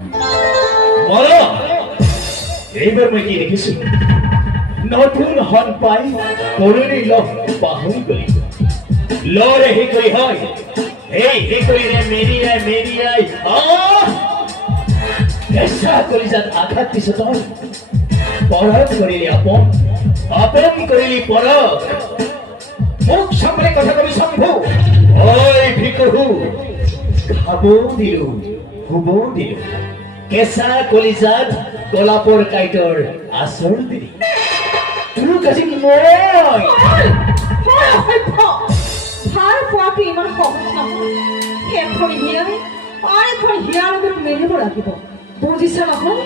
মৰা এইবাৰ মই কি দেখিছো নতুন হন পাই পুৰণি লগ পাহৰি গলি লৰে হে কৈ হয় এই হে কৈ ৰে মেৰিয়াই কেঁচা কলিজাত আঘাত দিছ তই পৰক কৰিলি আপন কৰিলি পৰক মোক সামনে কথা কবি শম্ভু ওই ভিকহু খাবো দিলো হুব দিলো কেঁচা কলিজাত গোলাপৰ কাইটৰ আচৰ দিলি তোক আজি মই ভাল পোৱাটো ইমান সহজ নহয় এখন হিয়াই আৰু এখন হিয়াৰ লগত মেলিব লাগিব বুজিছা নহয়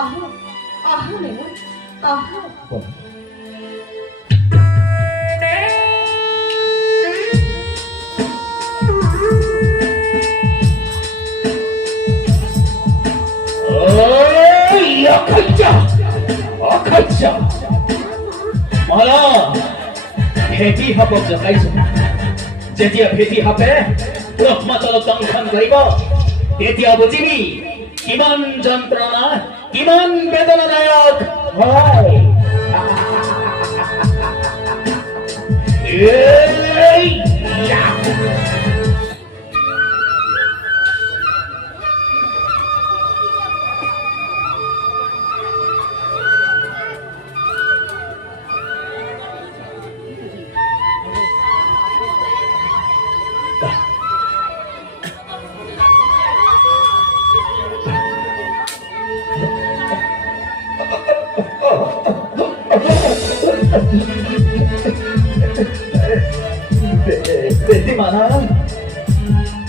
আহা আহা নেমন আহা অখাইছা মালা ভেটি সাপক জকাইছো যেতিয়া ভেটি সাপে ব্ৰহ্মাতলক দংশন কৰিব তেতিয়া বুজিবি কিমান যন্ত্ৰণা কিমান বেদনাদায়ক হয়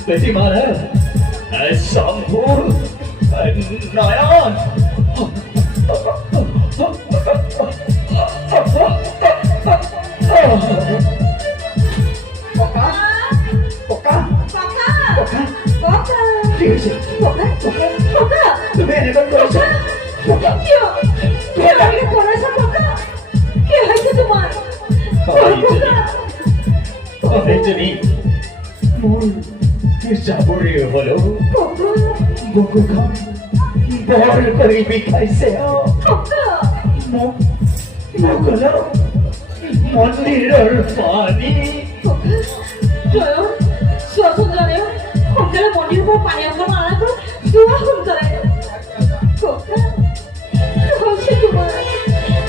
Betty mana? Shambhu Nayan. Saburi holo, buku kan, bor keribi kaise o, mo kalo, mondirar pani. Joyo, suasun jane, kongkala mondir ko pani apa mana ko, dua kongkala. Kongkala, kongsi tumar,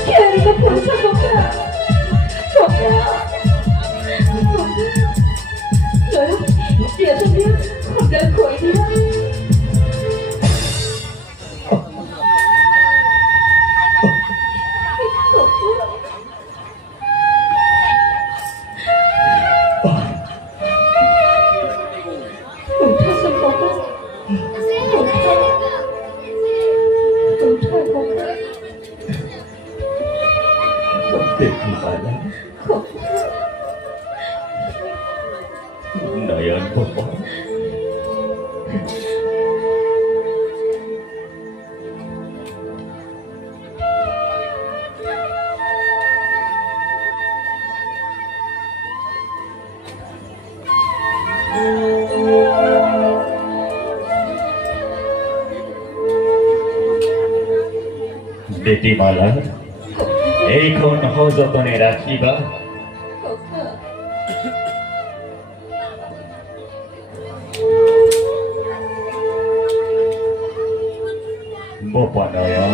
kiari ka pulsa kongkala, kongkala. Joyo, dia sendiri. Dan kau ini Nayan Papa. Betty Mala, এইখন সযতনে ৰাখিবা বপানয়া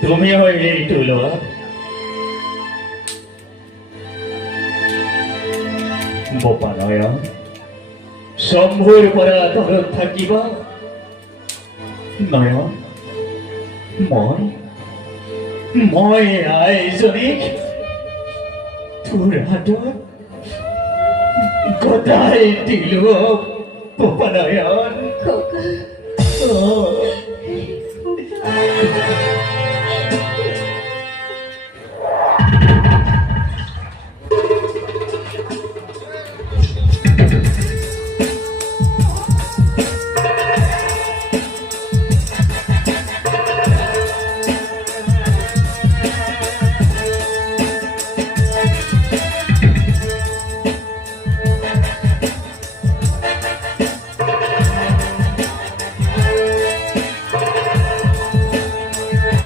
তুমি হয় এইটো লোৱা বপানয়া শম্ভুৰ পৰা দূৰত থাকিবা নয়ন মই আইজনীক তোৰ হাতত গতাই দিলো বপানয়ন